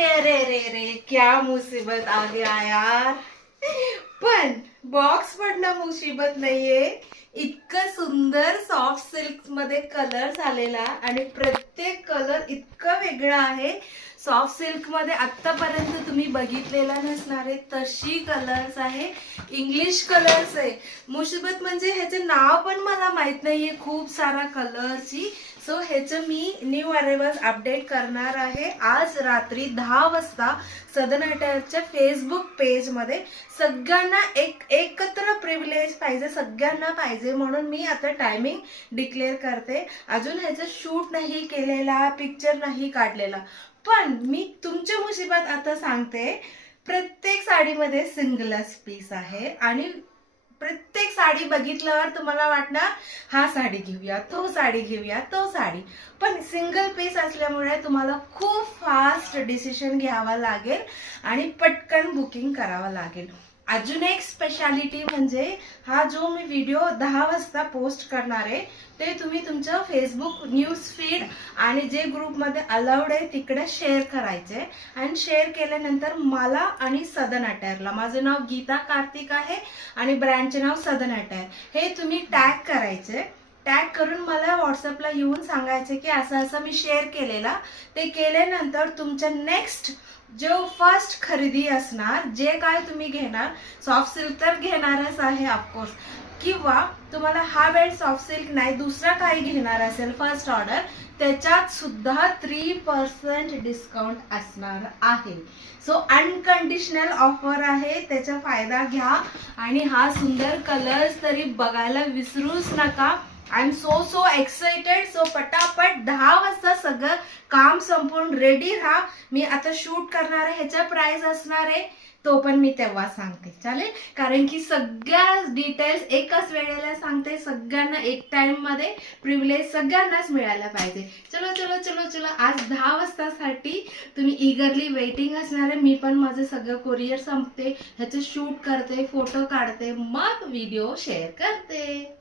अरे अरे अरे अरे क्या मुसीबत आ गया यार. पण बॉक्स पडणं मुसीबत नाहीये. इतकं सुंदर सॉफ्ट सिल्क मध्ये कलर झालेला आणि प्रत्येक कलर इतका वेगळा आहे. सॉफ्ट सिल्क मध्ये आतापर्यंत तुम्ही बघितलेला नसणारे तशी कलर्स आहे. इंग्लिश कलर्स आहे. मुसीबत म्हणजे ह्याचे नाव पण मला माहित नाहीये. खूप सारा कलरची. सो ह्याचं मी न्यू अरेवल्स अपडेट करणार आहे आज रात्री 10 वाजता सदन अटायरच्या फेसबुक पेजमध्ये. सगळ्यांना एकत्र प्रिव्हिलेज पाहिजे, सगळ्यांना पाहिजे म्हणून मी आता टायमिंग डिक्लेअर करते. अजून ह्याचं शूट नाही केलेला, पिक्चर नाही काढलेला, पण मी तुमची मुसीबत आता सांगते. प्रत्येक साडीमध्ये सिंगलच पीस आहे आणि प्रत्येक साडी बघितल्यावर तुम्हाला वाटणार हा साडी घेऊया, तो साडी घेऊया, तो साडी. पण सिंगल पीस असल्यामुळे तुम्हाला खूप फास्ट डिसिजन घ्यावा लागेल आणि पटकन बुकिंग करावं लागेल. अजून एक स्पेशालिटी म्हणजे हा जो मी व्हिडिओ 10 वाजता पोस्ट करणार आहे ते तुम्ही तुमचं फेसबुक न्यूज फीड आणि जे ग्रुपमध्ये अलाउड आहे तिकडे शेअर करायचे. आणि शेअर केल्यानंतर मला आणि सदन अटायरला, माझं नाव गीता कार्तिक आहे आणि ब्रँडचे नाव सदन अटायर, हे तुम्ही टॅग करायचे. टॅग करून मला व्हॉट्सअपला येऊन सांगायचे की असं असं मी शेअर केलेला. ते केल्यानंतर तुमच्या नेक्स्ट जो फर्स्ट खरेदी असणार, जे काय तुम्ही घेणार, सॉफ्ट सिल्क तर घेणारच आहे ऑफकोर्स, किंवा तुम्हाला हा बेल्ट सॉफ्ट सिल्क नाही दुसरा काही घेणार असेल फर्स्ट ऑर्डर, त्याच्यात सुद्धा 3% डिस्काउंट असणार आहे. सो अनकंडिशनल ऑफर आहे, त्याचा फायदा घ्या आणि हा सुंदर कलर्स तरी बघायला विसरूच नका. I am so excited. So पटापट 10 वाजता सगळं काम संपून रेडी राहा. मी आता शूट करणार आहे, ह्याचा प्राइस असणार आहे तो पण मी तेव्हा सांगते, चालेल? कारण की सगळ्या डिटेल्स एकाच वेळेला सांगते. सगळ्यांना एक टाइम मध्ये प्रिव्हिलेज सगळ्यांनाच मिळायला पाहिजे. चलो चलो चलो चलो, आज 10 वाजतासाठी तुम्ही इगरली वेटिंग असणार आहे. मी पण माझं सगळं कोरियर संपते, ह्याचं शूट करते, फोटो काढते, मग व्हिडिओ शेअर करते.